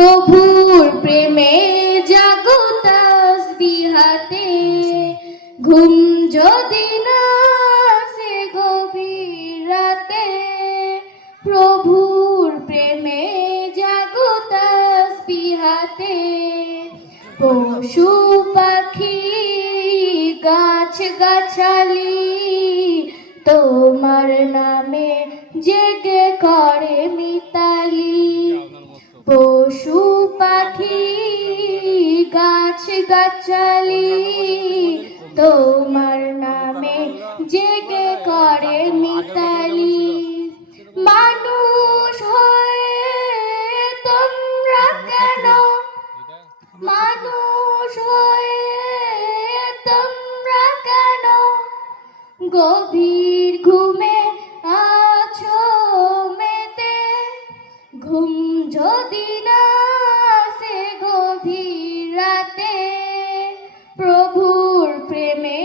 প্রভুর প্রেমে জাগো তাসবিহাতে, ঘুম যদি না আসে গভীর রাতে, প্রভুর প্রেমে জাগো তাসবিহাতে। পশু পাখি গাছ গাছালি তোমার নামে জেগে করে মিতালি। পশু পাখি গাছ গাছালি তোমার নামে জেগে করে মিতালি। মানুষ হয়ে তোমরা কেন, মানুষ হয়ে তোমরা কেন গভীর ঘুমে আছো মেতে, ঘুম যদি না আসে গভীর রাতে, প্রভুর প্রেমে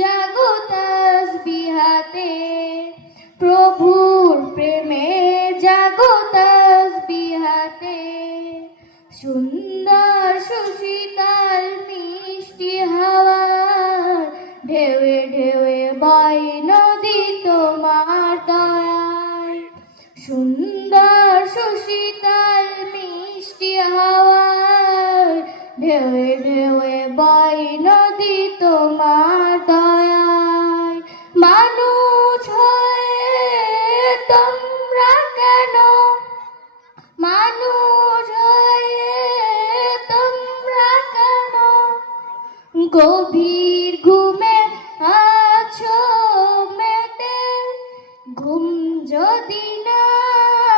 জাগো তাসবিহাতে, প্রভুর প্রেমে জাগো তাসবিহাতে। সুন্দর সুশীতল মিষ্টি হাওয়া ঢেউয়ে ঢেউয়ে বয় নদী তোমার দয়ায়। সুন্দর সুশীতল মিষ্টি হাওয়া ঢেউয়ে ঢেউয়ে বয় নদী তোমার দয়ায়। মানুষ হয়ে তোমরা কেন, মানুষ হয়ে তোমরা কেন গভীর ঘুমে আছো মেতে, ঘুম যদি না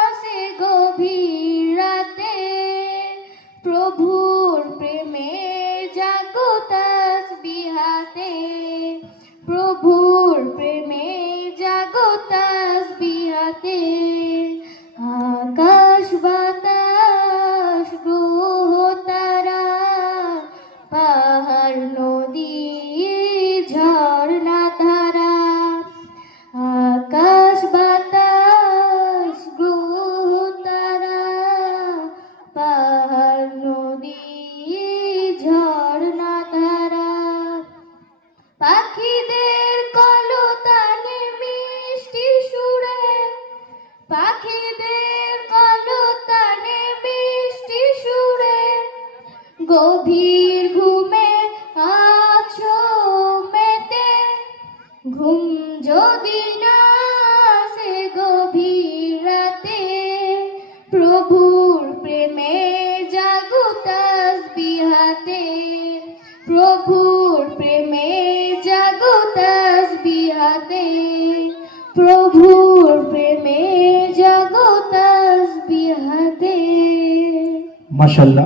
আসে গভীর রাতে, প্রভুর প্রেমে জাগো তাসবিহাতে, প্রভুর প্রেমে জাগো তাসবিহাতে। আকাশ বাতাস গ্রহ তারা পাহাড় নদী ঝর্ণা ধারা, আকাশ বাতাস গ্রহ তারা পাহাড় নদী ঝর্ণা ধারা। পাখিদের কলতানে মিষ্টি সুরে, পাখিদের কলতানে মিষ্টি সুরে গভীর ঘুমে আছো মেতে, ঘুম যদি না আসে গভীর রাতে, প্রভুর প্রেমে জাগো তাসবিহাতে, প্রভুর প্রেমে জাগো তাসবিহাতে, প্রভুর প্রেমে জাগো তাসবিহাতে। মাশাআল্লাহ।